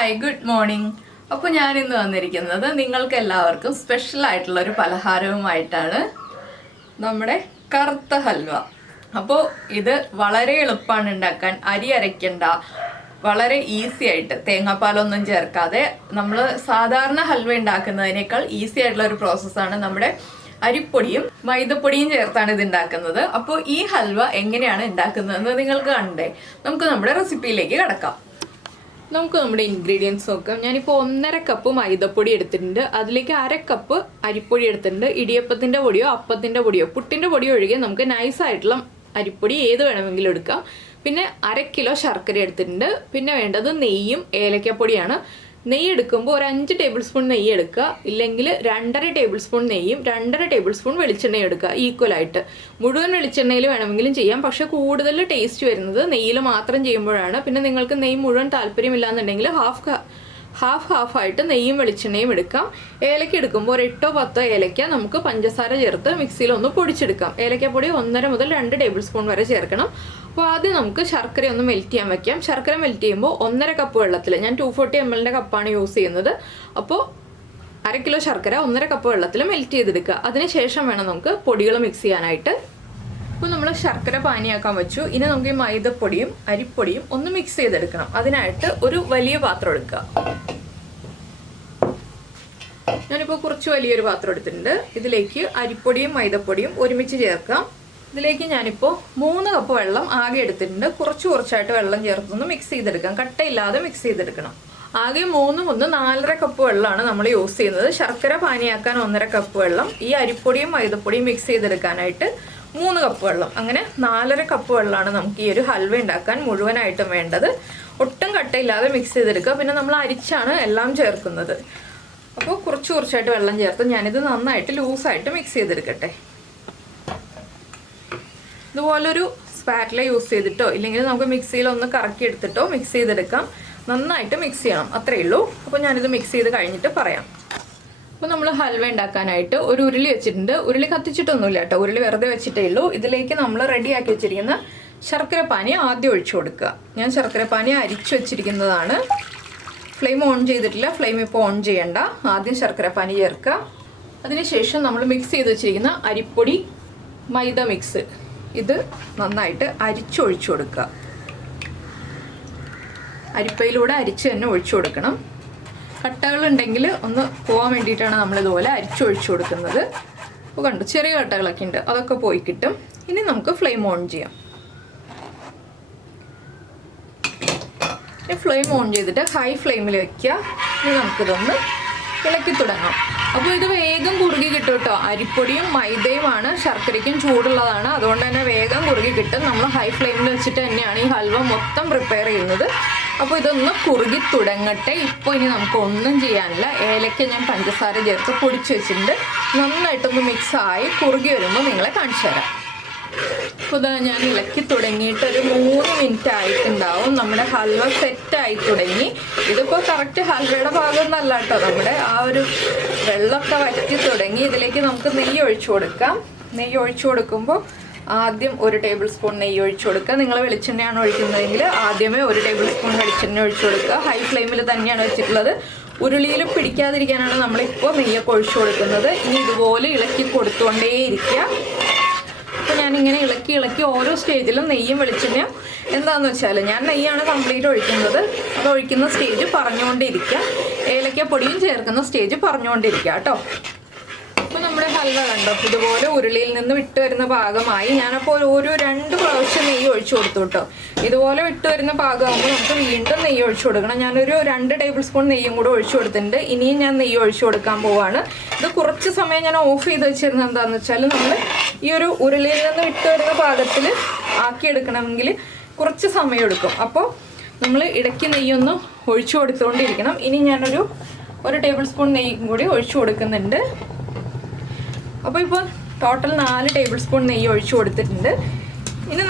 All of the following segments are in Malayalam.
Hi good morning. അപ്പോൾ ഞാനിന്ന് വന്നിരിക്കുന്നത് നിങ്ങൾക്ക് എല്ലാവർക്കും സ്പെഷ്യൽ ആയിട്ടുള്ള ഒരു പലഹാരവുമായിട്ടാണ്. നമ്മുടെ കറുത്ത ഹൽവ. അപ്പോൾ ഇത് വളരെ എളുപ്പമാണ് ഉണ്ടാക്കാൻ. അരി അരയ്ക്കണ്ട, വളരെ ഈസി ആയിട്ട് തേങ്ങാപ്പാലൊന്നും ചേർക്കാതെ നമ്മൾ സാധാരണ ഹൽവ ഉണ്ടാക്കുന്നതിനേക്കാൾ ഈസി ആയിട്ടുള്ള ഒരു പ്രോസസ്സാണ്. നമ്മുടെ അരിപ്പൊടിയും മൈദപ്പൊടിയും ചേർത്താണ് ഇത് ഉണ്ടാക്കുന്നത്. അപ്പോൾ ഈ ഹൽവ എങ്ങനെയാണ് ഉണ്ടാക്കുന്നതെന്ന് നിങ്ങൾക്ക് കണ്ടേ. നമുക്ക് നമ്മുടെ റെസിപ്പിയിലേക്ക് കടക്കാം. നമുക്ക് നമ്മുടെ ഇൻഗ്രീഡിയൻസ് നോക്കാം. ഞാനിപ്പോൾ 1.5 കപ്പ് മൈദപ്പൊടി എടുത്തിട്ടുണ്ട്. അതിലേക്ക് 1/2 കപ്പ് അരിപ്പൊടി എടുത്തിട്ടുണ്ട്. ഇടിയപ്പത്തിൻ്റെ പൊടിയോ അപ്പത്തിൻ്റെ പൊടിയോ പുട്ടിൻ്റെ പൊടിയോ ഒഴികെ നമുക്ക് നൈസായിട്ടുള്ള അരിപ്പൊടി ഏത് വേണമെങ്കിലും എടുക്കാം. പിന്നെ 1/2 കിലോ ശർക്കര എടുത്തിട്ടുണ്ട്. പിന്നെ വേണ്ടത് നെയ്യും ഏലക്കപ്പൊടിയാണ്. നെയ്യ് എടുക്കുമ്പോൾ ഒരു 5 ടേബിൾ സ്പൂൺ നെയ്യ് എടുക്കുക. ഇല്ലെങ്കിൽ 2.5 ടേബിൾ സ്പൂൺ നെയ്യും 2.5 ടേബിൾ സ്പൂൺ വെളിച്ചെണ്ണയും എടുക്കുക. ഈക്വലായിട്ട് മുഴുവൻ വെളിച്ചെണ്ണയിൽ വേണമെങ്കിലും ചെയ്യാം. പക്ഷെ കൂടുതൽ ടേസ്റ്റ് വരുന്നത് നെയ്യിൽ മാത്രം ചെയ്യുമ്പോഴാണ്. പിന്നെ നിങ്ങൾക്ക് നെയ്യ് മുഴുവൻ താല്പര്യമില്ല എന്നുണ്ടെങ്കിൽ ഹാഫ് ആയിട്ട് നെയ്യും വെളിച്ചെണ്ണയും എടുക്കാം. ഏലക്ക എടുക്കുമ്പോൾ ഒരു 8-10 ഏലക്ക നമുക്ക് പഞ്ചസാര ചേർത്ത് മിക്സിയിൽ ഒന്ന് പൊടിച്ചെടുക്കാം. ഏലക്കപ്പൊടി 1.5 മുതൽ 2 ടേബിൾ സ്പൂൺ വരെ ചേർക്കണം. അപ്പോൾ ആദ്യം നമുക്ക് ശർക്കര ഒന്ന് മെൽറ്റ് ചെയ്യാൻ വെക്കാം. ശർക്കര മെൽറ്റ് ചെയ്യുമ്പോൾ 1.5 കപ്പ് വെള്ളത്തിൽ, ഞാൻ 240 ml കപ്പാണ് യൂസ് ചെയ്യുന്നത്. അപ്പോൾ 1/2 കിലോ ശർക്കര 1.5 കപ്പ് വെള്ളത്തിൽ മെൽറ്റ് ചെയ്തെടുക്കുക. അതിനുശേഷം വേണം നമുക്ക് പൊടികൾ മിക്സ് ചെയ്യാനായിട്ട്. അപ്പോൾ നമ്മൾ ശർക്കര പാനിയാക്കാൻ വെച്ചു. ഇനി നമുക്ക് ഈ മൈദപ്പൊടിയും അരിപ്പൊടിയും ഒന്ന് മിക്സ് ചെയ്തെടുക്കണം. അതിനായിട്ട് ഒരു വലിയ പാത്രം എടുക്കുക. ഞാനിപ്പോൾ കുറച്ച് വലിയൊരു പാത്രം എടുത്തിട്ടുണ്ട്. ഇതിലേക്ക് അരിപ്പൊടിയും മൈദപ്പൊടിയും ഒരുമിച്ച് ചേർക്കാം. ഇതിലേക്ക് ഞാനിപ്പോൾ 3 കപ്പ് വെള്ളം ആകെ എടുത്തിട്ടുണ്ട്. കുറച്ചായിട്ട് വെള്ളം ചേർത്തൊന്ന് മിക്സ് ചെയ്തെടുക്കാം. കട്ടയില്ലാതെ മിക്സ് ചെയ്തെടുക്കണം. ആകെ 3 മുതൽ 4.5 കപ്പ് വെള്ളമാണ് നമ്മൾ യൂസ് ചെയ്യുന്നത്. ശർക്കര പാനിയാക്കാൻ 1.5 കപ്പ് വെള്ളം, ഈ അരിപ്പൊടിയും മൈദപ്പൊടിയും മിക്സ് ചെയ്തെടുക്കാനായിട്ട് 3 കപ്പ് വെള്ളം, അങ്ങനെ 4.5 കപ്പ് വെള്ളമാണ് നമുക്ക് ഈ ഒരു ഹൽവ ഉണ്ടാക്കാൻ മുഴുവനായിട്ടും വേണ്ടത്. ഒട്ടും കട്ടയില്ലാതെ മിക്സ് ചെയ്തെടുക്കുക. പിന്നെ നമ്മൾ അരിച്ചാണ് എല്ലാം ചേർക്കുന്നത്. അപ്പോൾ കുറച്ചായിട്ട് വെള്ളം ചേർത്ത് ഞാനിത് നന്നായിട്ട് ലൂസായിട്ട് മിക്സ് ചെയ്തെടുക്കട്ടെ. ഇതുപോലൊരു സ്പാറ്റില യൂസ് ചെയ്തിട്ടോ ഇല്ലെങ്കിൽ നമുക്ക് മിക്സിയിൽ ഒന്ന് കറക്കി എടുത്തിട്ടോ മിക്സ് ചെയ്തെടുക്കാം. നന്നായിട്ട് മിക്സ് ചെയ്യണം, അത്രയേ ഉള്ളൂ. അപ്പോൾ ഞാനിത് മിക്സ് ചെയ്ത് കഴിഞ്ഞിട്ട് പറയാം. അപ്പോൾ നമ്മൾ ഹൽവ ഉണ്ടാക്കാനായിട്ട് ഒരു ഉരുളി വെച്ചിട്ടുണ്ട്. ഉരുളി കത്തിച്ചിട്ടൊന്നുമില്ല കേട്ടോ, ഉരുളി വെറുതെ വെച്ചിട്ടേ ഉള്ളൂ. ഇതിലേക്ക് നമ്മൾ റെഡിയാക്കി വെച്ചിരിക്കുന്ന ശർക്കര പാനി ആദ്യം ഒഴിച്ചു കൊടുക്കുക. ഞാൻ ശർക്കര പാനി അരിച്ചു വെച്ചിരിക്കുന്നതാണ്. ഫ്ലെയിം ഓൺ ചെയ്തിട്ടില്ല, ഫ്ലെയിം ഇപ്പോൾ ഓൺ ചെയ്യണ്ട. ആദ്യം ശർക്കര പാനി ചേർക്കുക. അതിനുശേഷം നമ്മൾ മിക്സ് ചെയ്ത് വെച്ചിരിക്കുന്ന അരിപ്പൊടി മൈദ മിക്സ് ഇത് നന്നായിട്ട് അരിച്ചൊഴിച്ചു കൊടുക്കുക. അരിപ്പയിലൂടെ അരിച്ച് തന്നെ ഒഴിച്ചു കൊടുക്കണം. കട്ടകളുണ്ടെങ്കിൽ ഒന്ന് പോകാൻ വേണ്ടിയിട്ടാണ് നമ്മളിതുപോലെ അരിച്ചൊഴിച്ചു കൊടുക്കുന്നത്. അപ്പോൾ കണ്ടു, ചെറിയ കട്ടകളൊക്കെ ഉണ്ട്, അതൊക്കെ പോയി കിട്ടും. ഇനി നമുക്ക് ഫ്ലെയിം ഓൺ ചെയ്യാം. ഫ്ലെയിം ഓൺ ചെയ്തിട്ട് ഹൈ ഫ്ലെയിമിൽ വെക്കുക. ഇനി നമുക്കിതൊന്ന് ഇളക്കി തുടങ്ങാം. അപ്പോൾ ഇത് വേഗം കുറുകി കിട്ടും കേട്ടോ. അരിപ്പൊടിയും മൈദയുമാണ്, ശർക്കരയ്ക്കും ചൂടുള്ളതാണ്, അതുകൊണ്ട് തന്നെ വേഗം കുറുകി കിട്ടും. നമ്മൾ ഹൈ ഫ്ലെയിമിൽ വെച്ചിട്ട് തന്നെയാണ് ഈ ഹൽവ മൊത്തം പ്രിപ്പയർ ചെയ്യുന്നത്. അപ്പോൾ ഇതൊന്ന് കുറുകി തുടങ്ങട്ടെ. ഇപ്പോൾ ഇനി നമുക്ക് ഒന്നും ചെയ്യാനില്ല. ഏലക്ക ഞാൻ പഞ്ചസാര ചേർത്ത് പൊടിച്ച് വെച്ചിട്ടുണ്ട്. നന്നായിട്ടൊന്ന് മിക്സായി കുറുകി വരുമ്പോൾ നിങ്ങളെ കാണിച്ചു തരാം. അപ്പോൾ ഇതാ ഞാൻ ഇളക്കി തുടങ്ങിയിട്ട് ഒരു 3 മിനിറ്റ് ആയിട്ടുണ്ടാവും. നമ്മുടെ ഹൽവ സെറ്റായി തുടങ്ങി. ഇതിപ്പോൾ കറക്റ്റ് ഹൽവയുടെ ഭാഗമൊന്നല്ല കേട്ടോ. നമ്മുടെ ആ ഒരു വെള്ളമൊക്കെ വറ്റി തുടങ്ങി. ഇതിലേക്ക് നമുക്ക് നെയ്യ് ഒഴിച്ചു കൊടുക്കാം. നെയ്യ് ഒഴിച്ചു കൊടുക്കുമ്പോൾ ആദ്യം 1 ടേബിൾ സ്പൂൺ നെയ്യ് ഒഴിച്ചു കൊടുക്കുക. നിങ്ങൾ വെളിച്ചെണ്ണയാണ് ഒഴിക്കുന്നതെങ്കിൽ ആദ്യമേ 1 ടേബിൾ സ്പൂൺ വെളിച്ചെണ്ണ ഒഴിച്ചു കൊടുക്കുക. ഹൈ ഫ്ലെയിമിൽ തന്നെയാണ് വെച്ചിട്ടുള്ളത്. ഉരുളിയിൽ പിടിക്കാതിരിക്കാനാണ് നമ്മളിപ്പോൾ നെയ്യൊക്കെ ഒഴിച്ചു കൊടുക്കുന്നത്. ഇനി ഇതുപോലെ ഇളക്കി കൊടുത്തുകൊണ്ടേയിരിക്കുക. അപ്പോൾ ഞാനിങ്ങനെ ഇളക്കി ഓരോ സ്റ്റേജിലും നെയ്യും വെളിച്ചെണ്ണയും എന്താണെന്ന് വെച്ചാൽ ഞാൻ നെയ്യാണ് കംപ്ലീറ്റ് ഒഴിക്കുന്നത്. അത് ഒഴിക്കുന്ന സ്റ്റേജ് പറഞ്ഞുകൊണ്ടിരിക്കുക. ഏലക്കപ്പൊടിയും ചേർക്കുന്ന സ്റ്റേജ് പറഞ്ഞുകൊണ്ടിരിക്കുക കേട്ടോ. അപ്പോൾ നമ്മുടെ ഹൽവ കണ്ടോ ഇതുപോലെ ഉരുളിയിൽ നിന്ന് വിട്ട് വരുന്ന ഭാഗമായി. ഞാനപ്പോൾ ഒരു 2 പ്രാവശ്യം നെയ്യ് ഒഴിച്ചു കൊടുത്തു കേട്ടോ. ഇതുപോലെ വിട്ട് വരുന്ന ഭാഗമാകുമ്പോൾ നമുക്ക് വീണ്ടും നെയ്യ് ഒഴിച്ചു കൊടുക്കണം. ഞാനൊരു 2 ടേബിൾ സ്പൂൺ നെയ്യും കൂടെ ഒഴിച്ചു കൊടുത്തിട്ടുണ്ട്. ഇനിയും ഞാൻ നെയ്യ് ഒഴിച്ചു കൊടുക്കാൻ പോവാണ്. ഇത് കുറച്ച് സമയം ഞാൻ ഓഫ് ചെയ്ത് വെച്ചിരുന്നത് എന്താണെന്ന് വെച്ചാൽ നമ്മൾ ഈ ഒരു ഉരുളിയിൽ നിന്ന് വിട്ട് വരുന്ന പാകത്തിൽ ആക്കിയെടുക്കണമെങ്കിൽ കുറച്ച് സമയം എടുക്കും. അപ്പോൾ നമ്മൾ ഇടയ്ക്ക് നെയ്യൊന്ന് ഒഴിച്ചു കൊടുത്തുകൊണ്ടിരിക്കണം. ഇനി ഞാനൊരു 1 ടേബിൾ സ്പൂൺ നെയ്യും കൂടി ഒഴിച്ചു കൊടുക്കുന്നുണ്ട്. അപ്പോൾ ഇപ്പോൾ ടോട്ടൽ 4 ടേബിൾ സ്പൂൺ നെയ്യ് ഒഴിച്ചു കൊടുത്തിട്ടുണ്ട്. ഇനി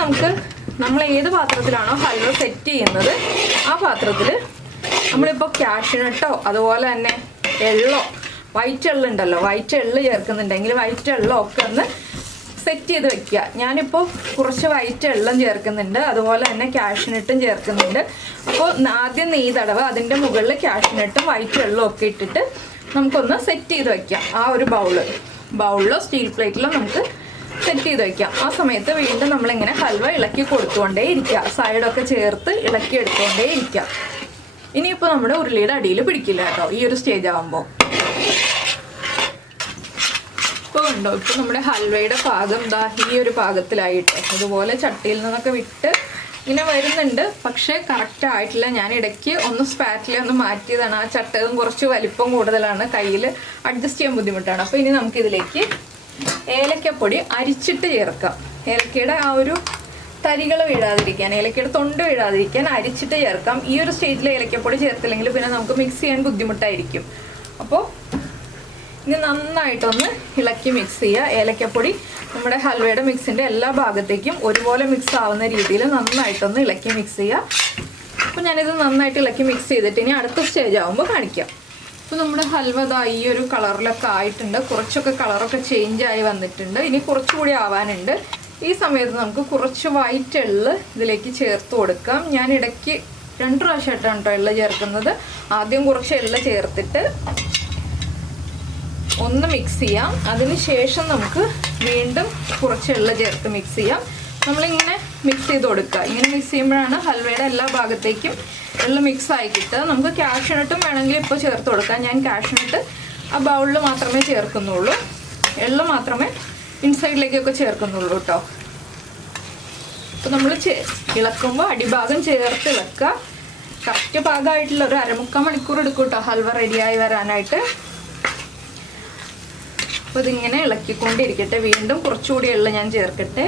നമ്മൾ ഏത് പാത്രത്തിലാണോ ഹൽവ സെറ്റ് ചെയ്യുന്നത് ആ പാത്രത്തിൽ നമ്മളിപ്പോൾ കാഷ്യൂനട്ടോ അതുപോലെ തന്നെ എള്ളോ വൈറ്റ് എള്ളുണ്ടല്ലോ, വൈറ്റ് എള്ള് ചേർക്കുന്നുണ്ടെങ്കിൽ വൈറ്റ് എള്ളോ ഒക്കെ ഒന്ന് സെറ്റ് ചെയ്ത് വെക്കുക. ഞാനിപ്പോൾ കുറച്ച് വൈറ്റ് വെള്ളം ചേർക്കുന്നുണ്ട്, അതുപോലെ തന്നെ കാഷ്നട്ടും ചേർക്കുന്നുണ്ട്. അപ്പോൾ ആദ്യം നെയ്യ് തടവ്, അതിൻ്റെ മുകളിൽ കാഷ്നട്ടും വൈറ്റ് വെള്ളവും ഒക്കെ ഇട്ടിട്ട് നമുക്കൊന്ന് സെറ്റ് ചെയ്ത് വെക്കാം. ആ ഒരു ബൗളിലോ സ്റ്റീൽ പ്ലേറ്റിലോ നമുക്ക് സെറ്റ് ചെയ്ത് വെക്കാം. ആ സമയത്ത് വീണ്ടും നമ്മളിങ്ങനെ ഹൽവ ഇളക്കി കൊടുത്തുകൊണ്ടേ ഇരിക്കുക, സൈഡൊക്കെ ചേർത്ത് ഇളക്കി എടുത്തുകൊണ്ടേ ഇരിക്കുക. ഇനിയിപ്പോൾ നമ്മുടെ ഉരുളിയുടെ അടിയിൽ പിടിക്കില്ല കേട്ടോ ഈ ഒരു സ്റ്റേജ് ആകുമ്പോൾ. ഇപ്പോൾ ഉണ്ടോ, ഇപ്പോൾ നമ്മുടെ ഹൽവയുടെ പാകം ദാ ഈ ഒരു പാകത്തിലായിട്ട് ഇതുപോലെ ചട്ടിയിൽ നിന്നൊക്കെ വിട്ട് ഇങ്ങനെ വരുന്നുണ്ട്. പക്ഷേ കറക്റ്റ് ആയിട്ടില്ല. ഞാൻ ഇടയ്ക്ക് ഒന്ന് സ്പാറ്റിലൊന്ന് മാറ്റിയതാണ്. ആ ചട്ടകം കുറച്ച് വലിപ്പം കൂടുതലാണ്, കയ്യിൽ അഡ്ജസ്റ്റ് ചെയ്യാൻ ബുദ്ധിമുട്ടാണ്. അപ്പോൾ ഇനി നമുക്കിതിലേക്ക് ഏലക്കപ്പൊടി അരിച്ചിട്ട് ചേർക്കാം. ഏലക്കയുടെ ആ ഒരു തരികൾ വീഴാതിരിക്കാൻ, ഏലക്കയുടെ തൊണ്ട് വീഴാതിരിക്കാൻ അരിച്ചിട്ട് ചേർക്കാം. ഈ ഒരു സ്റ്റേജിൽ ഏലക്കപ്പൊടി ചേർത്തില്ലെങ്കിൽ പിന്നെ നമുക്ക് മിക്സ് ചെയ്യാൻ ബുദ്ധിമുട്ടായിരിക്കും. അപ്പോൾ ഇനി നന്നായിട്ടൊന്ന് ഇളക്കി മിക്സ് ചെയ്യുക. ഏലക്കപ്പൊടി നമ്മുടെ ഹൽവയുടെ മിക്സിൻ്റെ എല്ലാ ഭാഗത്തേക്കും ഒരുപോലെ മിക്സ് ആവുന്ന രീതിയിൽ നന്നായിട്ടൊന്ന് ഇളക്കി മിക്സ് ചെയ്യുക. അപ്പോൾ ഞാനിത് നന്നായിട്ട് ഇളക്കി മിക്സ് ചെയ്തിട്ട് ഇനി അടുത്ത സ്റ്റേജ് ആകുമ്പോൾ കാണിക്കാം. അപ്പോൾ നമ്മുടെ ഹൽവ ദാ ഈ ഒരു കളറിലൊക്കെ ആയിട്ടുണ്ട്, കുറച്ചൊക്കെ കളറൊക്കെ ചേഞ്ച് ആയി വന്നിട്ടുണ്ട്. ഇനി കുറച്ചുകൂടി ആവാനുണ്ട്. ഈ സമയത്ത് നമുക്ക് കുറച്ച് വൈറ്റ് എള്ള് ഇതിലേക്ക് ചേർത്ത് കൊടുക്കാം. ഞാൻ ഇടയ്ക്ക് 2 പ്രാവശ്യമായിട്ടാണ് കേട്ടോ എള്ള് ചേർക്കുന്നത്. ആദ്യം കുറച്ച് എള്ള് ചേർത്തിട്ട് ഒന്ന് മിക്സ് ചെയ്യാം. അതിന് ശേഷം നമുക്ക് വീണ്ടും കുറച്ച് എള്ള് ചേർത്ത് മിക്സ് ചെയ്യാം. നമ്മളിങ്ങനെ മിക്സ് ചെയ്ത് കൊടുക്കുക. ഇങ്ങനെ മിക്സ് ചെയ്യുമ്പോഴാണ് ഹൽവയുടെ എല്ലാ ഭാഗത്തേക്കും എള്ള് മിക്സ് ആയി കിട്ടുക. നമുക്ക് കാഷ്നട്ടും വേണമെങ്കിൽ ഇപ്പോൾ ചേർത്ത് കൊടുക്കാം. ഞാൻ കാഷ്നട്ട് ആ ബൗളിൽ മാത്രമേ ചേർക്കുന്നുള്ളൂ, എള്ള് മാത്രമേ ഇൻസൈഡിലേക്കൊക്കെ ചേർക്കുന്നുള്ളൂ കേട്ടോ. അപ്പോൾ നമ്മൾ ഇളക്കുമ്പോൾ അടിഭാഗം ചേർത്ത് ഇളക്കുക. കറക്റ്റ് പാകമായിട്ടുള്ള ഒരു 1/4 മണിക്കൂർ എടുക്കും കേട്ടോ ഹൽവ റെഡിയായി വരാനായിട്ട്. അപ്പോൾ ഇതിങ്ങനെ ഇളക്കിക്കൊണ്ടിരിക്കട്ടെ. വീണ്ടും കുറച്ചുകൂടി എള്ള് ഞാൻ ചേർക്കട്ടെ.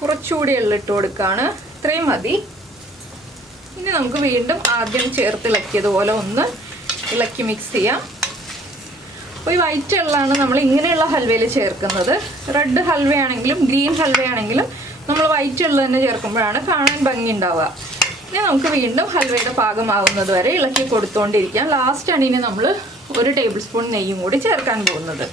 കുറച്ചുകൂടി എള്ളിട്ട് കൊടുക്കുകയാണ്. ഇത്രയും മതി. ഇനി നമുക്ക് വീണ്ടും ആദ്യം ചേർത്ത് ഇളക്കിയതുപോലെ ഒന്ന് ഇളക്കി മിക്സ് ചെയ്യാം. അപ്പോൾ ഈ വൈറ്റ് എള്ളാണ് നമ്മൾ ഇങ്ങനെയുള്ള ഹൽവയിൽ ചേർക്കുന്നത്. റെഡ് ഹൽവയാണെങ്കിലും ഗ്രീൻ ഹൽവയാണെങ്കിലും നമ്മൾ വൈറ്റ് എള്ള് തന്നെ ചേർക്കുമ്പോഴാണ് കാണാൻ ഭംഗി ഉണ്ടാവുക. ഇനി നമുക്ക് വീണ്ടും ഹൽവയുടെ പാകമാവുന്നത് വരെ ഇളക്കി കൊടുത്തുകൊണ്ടിരിക്കാം. ലാസ്റ്റാണ് ഇനി നമ്മൾ 1 ടേബിൾ സ്പൂൺ നെയ്യും കൂടി ചേർക്കാൻ പോകുന്നത്.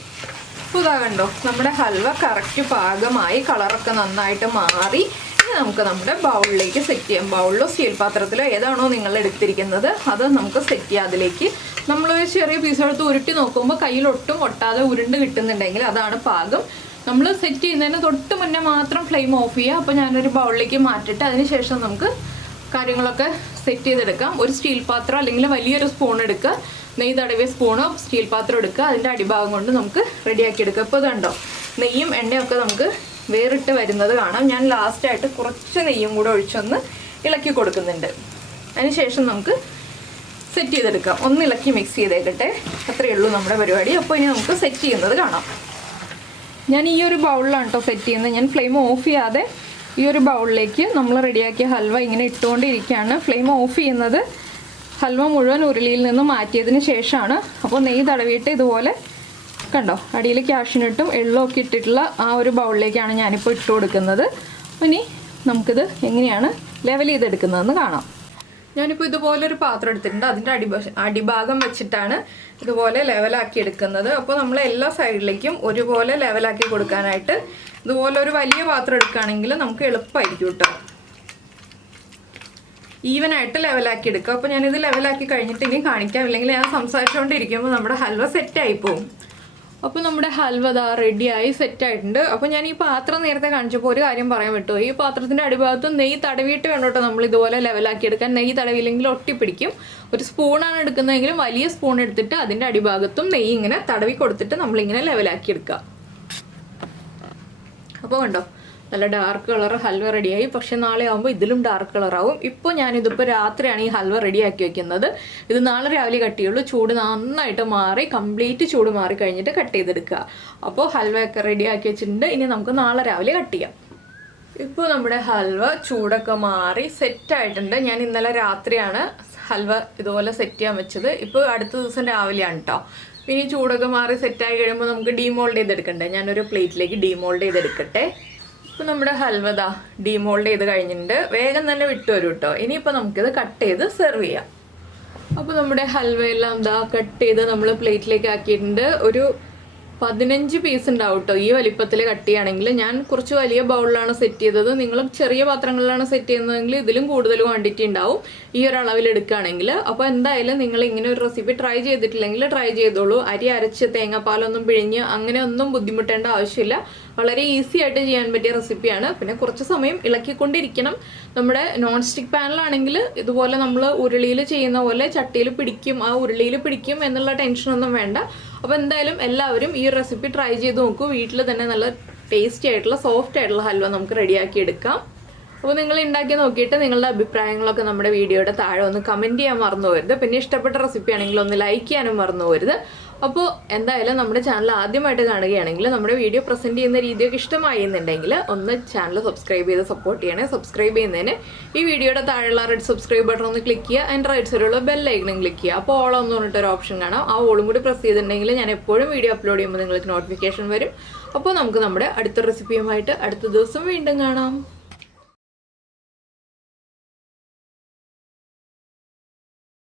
അപ്പോൾ ഇതാ കണ്ടോ, നമ്മുടെ ഹൽവ കറക്റ്റ് പാകമായി, കളറൊക്കെ നന്നായിട്ട് മാറി. ഇനി നമുക്ക് നമ്മുടെ ബൗളിലേക്ക് സെറ്റ് ചെയ്യാം. ബൗളിലോ സ്റ്റീൽ പാത്രത്തിലോ ഏതാണോ നിങ്ങൾ എടുത്തിരിക്കുന്നത് അത് നമുക്ക് സെറ്റ് ചെയ്യാം. അതിലേക്ക് നമ്മളൊരു ചെറിയ പീസ് എടുത്ത് ഉരുട്ടി നോക്കുമ്പോൾ കയ്യിൽ ഒട്ടും ഒട്ടാതെ ഉരുണ്ട് കിട്ടുന്നുണ്ടെങ്കിൽ അതാണ് പാകം. നമ്മൾ സെറ്റ് ചെയ്യുന്നതിന് തൊട്ട് മുന്നേ മാത്രം ഫ്ലെയിം ഓഫ് ചെയ്യുക. അപ്പോൾ ഞാനൊരു ബൗളിലേക്ക് മാറ്റിയിട്ട് അതിന് ശേഷം നമുക്ക് കാര്യങ്ങളൊക്കെ സെറ്റ് ചെയ്തെടുക്കാം. ഒരു സ്റ്റീൽ പാത്രം അല്ലെങ്കിൽ വലിയൊരു സ്പൂൺ എടുക്കുക, നെയ്യ് തടവിയ സ്പൂണോ സ്റ്റീൽ പാത്രം എടുക്കുക, അതിൻ്റെ അടിഭാഗം കൊണ്ട് നമുക്ക് റെഡിയാക്കി എടുക്കുക. ഇപ്പോൾ ഇതുണ്ടോ, നെയ്യും എണ്ണയൊക്കെ നമുക്ക് വേറിട്ട് വരുന്നത് കാണാം. ഞാൻ ലാസ്റ്റായിട്ട് കുറച്ച് നെയ്യും കൂടെ ഒഴിച്ചൊന്ന് ഇളക്കി കൊടുക്കുന്നുണ്ട്. അതിനുശേഷം നമുക്ക് സെറ്റ് ചെയ്തെടുക്കാം. ഒന്ന് ഇളക്കി മിക്സ് ചെയ്തേക്കട്ടെ. അത്രയേ ഉള്ളൂ നമ്മുടെ പരിപാടി. അപ്പോൾ ഇനി നമുക്ക് സെറ്റ് ചെയ്യുന്നത് കാണാം. ഞാൻ ഈ ഒരു ബൗളിലാണ് കേട്ടോ സെറ്റ് ചെയ്യുന്നത്. ഞാൻ ഫ്ലെയിം ഓഫ് ചെയ്യാതെ ഈ ഒരു ബൗളിലേക്ക് നമ്മൾ റെഡിയാക്കിയ ഹൽവ ഇങ്ങനെ ഇട്ടുകൊണ്ടിരിക്കുകയാണ്. ഫ്ലെയിം ഓഫ് ചെയ്യുന്നത് ഹൽവ മുഴുവൻ ഉരുളിയിൽ നിന്ന് മാറ്റിയതിന് ശേഷമാണ്. അപ്പോൾ നെയ്യ് തടവിയിട്ട് ഇതുപോലെ കണ്ടോ അടിയിൽ കാഷ്നട്ടും എള്ളും ഒക്കെ ഇട്ടിട്ടുള്ള ആ ഒരു ബൗളിലേക്കാണ് ഞാനിപ്പോൾ ഇട്ട് കൊടുക്കുന്നത്. ഇനി നമുക്കിത് എങ്ങനെയാണ് ലെവൽ ചെയ്തെടുക്കുന്നതെന്ന് കാണാം. ഞാനിപ്പോൾ ഇതുപോലൊരു പാത്രം എടുത്തിട്ടുണ്ട്. അതിൻ്റെ അടിഭാഗം വെച്ചിട്ടാണ് ഇതുപോലെ ലെവലാക്കി എടുക്കുന്നത്. അപ്പോൾ നമ്മൾ എല്ലാ സൈഡിലേക്കും ഒരുപോലെ ലെവലാക്കി കൊടുക്കാനായിട്ട് ഇതുപോലെ ഒരു വലിയ പാത്രം എടുക്കുകയാണെങ്കിൽ നമുക്ക് എളുപ്പമായിരിക്കും കേട്ടോ. ഈവനായിട്ട് ലെവലാക്കി എടുക്കുക. അപ്പോൾ ഞാനിത് ലെവലാക്കി കഴിഞ്ഞിട്ട് ഇനി കാണിക്കാം, ഇല്ലെങ്കിൽ ഞാൻ സംസാരിച്ചുകൊണ്ടിരിക്കുമ്പോൾ നമ്മുടെ ഹൽവ സെറ്റായി പോകും. അപ്പോൾ നമ്മുടെ ഹൽവ ദാ റെഡിയായി സെറ്റായിട്ടുണ്ട്. അപ്പോൾ ഞാൻ ഈ പാത്രം നേരത്തെ കാണിച്ചപ്പോൾ ഒരു കാര്യം പറയാൻ വിട്ടു. ഈ പാത്രത്തിൻ്റെ അടിഭാഗത്ത് നെയ്യ് തടവിയിട്ട് വേണം കേട്ടോ നമ്മൾ ഇതുപോലെ ലെവലാക്കി എടുക്കാൻ. നെയ്യ് തടവിയില്ലെങ്കിൽ ഒട്ടിപ്പിടിക്കും. ഒരു സ്പൂണാണ് എടുക്കുന്നതെങ്കിലും വലിയ സ്പൂൺ എടുത്തിട്ട് അതിൻ്റെ അടിഭാഗത്തും നെയ്യ് ഇങ്ങനെ തടവി കൊടുത്തിട്ട് നമ്മളിങ്ങനെ ലെവലാക്കി എടുക്കുക. അപ്പോൾ കണ്ടോ നല്ല ഡാർക്ക് കളർ ഹൽവ റെഡിയായി. പക്ഷെ നാളെ ആകുമ്പോൾ ഇതിലും ഡാർക്ക് കളറാവും. ഇപ്പോൾ ഞാനിതിപ്പോൾ രാത്രിയാണ് ഈ ഹൽവ റെഡിയാക്കി വെക്കുന്നത്. ഇത് നാളെ രാവിലെ കട്ട് ചെയ്യുള്ളൂ. ചൂട് നന്നായിട്ട് മാറി കംപ്ലീറ്റ് ചൂട് മാറി കഴിഞ്ഞിട്ട് കട്ട് ചെയ്തെടുക്കുക. അപ്പോൾ ഹൽവയൊക്കെ റെഡിയാക്കി വെച്ചിട്ടുണ്ട്. ഇനി നമുക്ക് നാളെ രാവിലെ കട്ട് ചെയ്യാം. ഇപ്പോൾ നമ്മുടെ ഹൽവ ചൂടൊക്കെ മാറി സെറ്റായിട്ടുണ്ട്. ഞാൻ ഇന്നലെ രാത്രിയാണ് ഹൽവ ഇതുപോലെ സെറ്റ് ചെയ്യാൻ വെച്ചത്. ഇപ്പോൾ അടുത്ത ദിവസം രാവിലെയാണ് കേട്ടോ. ഇനി ചൂടൊക്കെ മാറി സെറ്റായി കഴിയുമ്പോൾ നമുക്ക് ഡീമോൾഡ് ചെയ്തെടുക്കണ്ടേ. ഞാനൊരു പ്ലേറ്റിലേക്ക് ഡീമോൾഡ് ചെയ്തെടുക്കട്ടെ. ഇപ്പോൾ നമ്മുടെ ഹൽവ ദാ ഡീമോൾഡ് ചെയ്ത് കഴിഞ്ഞിട്ടുണ്ട്. വേഗം തന്നെ വിട്ടു വരും കേട്ടോ. ഇനിയിപ്പോൾ നമുക്കിത് കട്ട് ചെയ്ത് സെർവ് ചെയ്യാം. അപ്പോൾ നമ്മുടെ ഹൽവയെല്ലാം ദാ കട്ട് ചെയ്ത് നമ്മൾ പ്ലേറ്റിലേക്ക് ആക്കിയിട്ടുണ്ട്. ഒരു 15 പീസ് ഉണ്ടാവും കേട്ടോ ഈ വലിപ്പത്തിൽ കട്ട് ചെയ്യുകയാണെങ്കിൽ. ഞാൻ കുറച്ച് വലിയ ബൗളിലാണ് സെറ്റ് ചെയ്തത്. നിങ്ങൾ ചെറിയ പാത്രങ്ങളിലാണ് സെറ്റ് ചെയ്യുന്നതെങ്കിൽ ഇതിലും കൂടുതൽ ക്വാണ്ടിറ്റി ഉണ്ടാവും ഈ ഒരു അളവിൽ എടുക്കുകയാണെങ്കിൽ. അപ്പോൾ എന്തായാലും നിങ്ങൾ ഇങ്ങനെ ഒരു റെസിപ്പി ട്രൈ ചെയ്തിട്ടില്ലെങ്കിൽ ട്രൈ ചെയ്തോളൂ. അരി അരച്ച് തേങ്ങാപ്പാലൊന്നും പിഴിഞ്ഞ് അങ്ങനെ ഒന്നും ബുദ്ധിമുട്ടേണ്ട ആവശ്യമില്ല. വളരെ ഈസി ആയിട്ട് ചെയ്യാൻ പറ്റിയ റെസിപ്പിയാണ്. പിന്നെ കുറച്ച് സമയം ഇളക്കിക്കൊണ്ടിരിക്കണം. നമ്മുടെ നോൺ സ്റ്റിക്ക് പാനിലാണെങ്കിൽ ഇതുപോലെ നമ്മൾ ഉരുളിയിൽ ചെയ്യുന്ന പോലെ ചട്ടിയിൽ പിടിക്കും, ആ ഉരുളിയിൽ പിടിക്കും എന്നുള്ള ടെൻഷനൊന്നും വേണ്ട. അപ്പോൾ എന്തായാലും എല്ലാവരും ഈ റെസിപ്പി ട്രൈ ചെയ്ത് നോക്കൂ. വീട്ടിൽ തന്നെ നല്ല ടേസ്റ്റി ആയിട്ടുള്ള സോഫ്റ്റ് ആയിട്ടുള്ള ഹൽവ നമുക്ക് റെഡിയാക്കി എടുക്കാം. അപ്പോൾ നിങ്ങൾ ഉണ്ടാക്കി നോക്കിയിട്ട് നിങ്ങളുടെ അഭിപ്രായങ്ങളൊക്കെ നമ്മുടെ വീഡിയോയുടെ താഴെ ഒന്ന് കമൻറ്റ് ചെയ്യാൻ മറന്നു പോകരുത്. പിന്നെ ഇഷ്ടപ്പെട്ട റെസിപ്പി ആണെങ്കിൽ ഒന്ന് ലൈക്ക് ചെയ്യാനും മറന്നു പോകരുത്. അപ്പോൾ എന്തായാലും നമ്മുടെ ചാനൽ ആദ്യമായിട്ട് കാണുകയാണെങ്കിൽ നമ്മുടെ വീഡിയോ പ്രസൻറ്റ് ചെയ്യുന്ന രീതിയൊക്കെ ഇഷ്ടമായി എന്നുണ്ടെങ്കിൽ ഒന്ന് ചാനൽ സബ്സ്ക്രൈബ് ചെയ്ത് സപ്പോർട്ട് ചെയ്യണേ. സബ്സ്ക്രൈബ് ചെയ്യുന്നതിന് ഈ വീഡിയോയുടെ താഴെയുള്ള റെഡ് സബ്സ്ക്രൈബ് ബട്ടൺ ഒന്ന് ക്ലിക്ക് ചെയ്യുക. ആൻഡ് റൈറ്റ് സൈഡിലുള്ള ബെൽ ഐക്കണും ക്ലിക്ക് ചെയ്യുക. അപ്പോൾ ഓളം എന്ന് പറഞ്ഞിട്ടൊരു ഓപ്ഷൻ കാണാം. ആ ഓളും കൂടി പ്രസ് ചെയ്തിട്ടുണ്ടെങ്കിൽ ഞാൻ എപ്പോഴും വീഡിയോ അപ്ലോഡ് ചെയ്യുമ്പോൾ നിങ്ങൾക്ക് നോട്ടിഫിക്കേഷൻ വരും. അപ്പോൾ നമുക്ക് നമ്മുടെ അടുത്ത റെസിപ്പിയുമായിട്ട് അടുത്ത ദിവസം വീണ്ടും കാണാം.